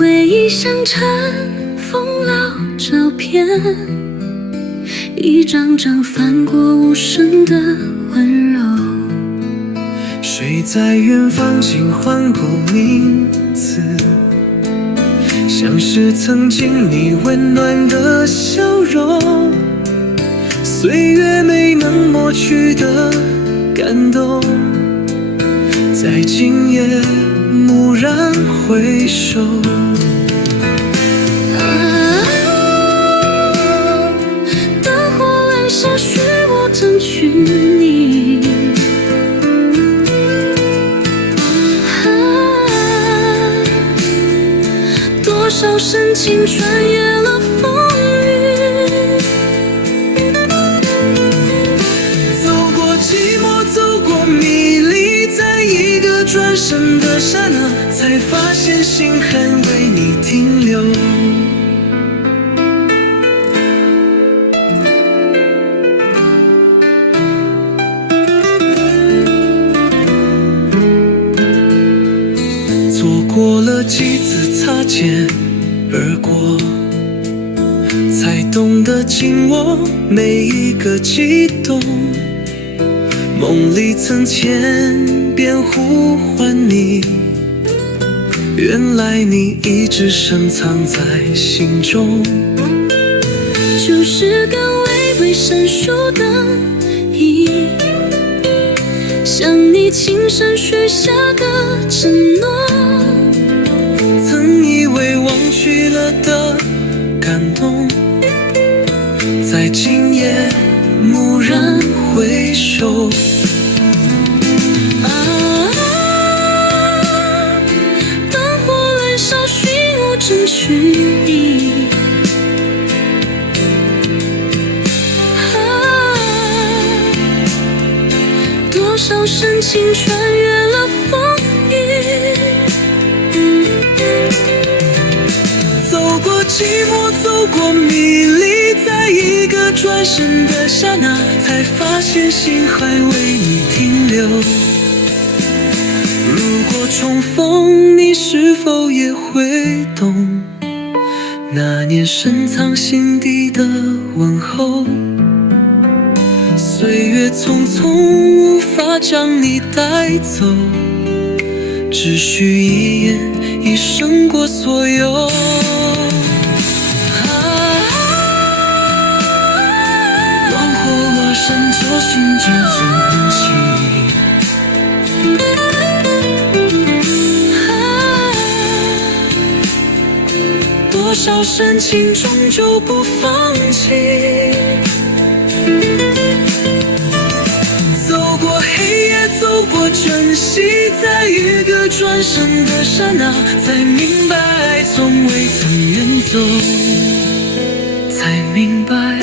回忆像尘封老照片，一张张翻过无声的温柔。谁在远方轻唤过名字？像是曾经你温暖的笑容，岁月没能抹去的感动，在今夜蓦然回首。灯火阑珊许我争取你，多少深情穿越了风雨，走过寂寞，走过迷离，在一个转身的刹那，才发现心还为你停留。错过了几次擦肩而过，才懂得紧握每一个悸动。梦里曾千遍呼唤你，原来你一直深藏在心中。就是个微微闪烁的意，向你轻声许下个承诺。曾以为忘去了的感动，在今夜蓦然回首。灯火阑珊寻我争取你，多少深情穿越了风雨，走过寂寞，走过迷离，在一个转身的刹那，才发现心还为你停留。如果重逢，你是否也会懂那年深藏心底的问候？岁月匆匆，无法将你带走，只需一眼，已胜过所有。往后我深究心间惊奇，多少深情终究不放弃。走过黑夜，走过珍惜，在一个转身的刹那，才明白爱从未曾远走，才明白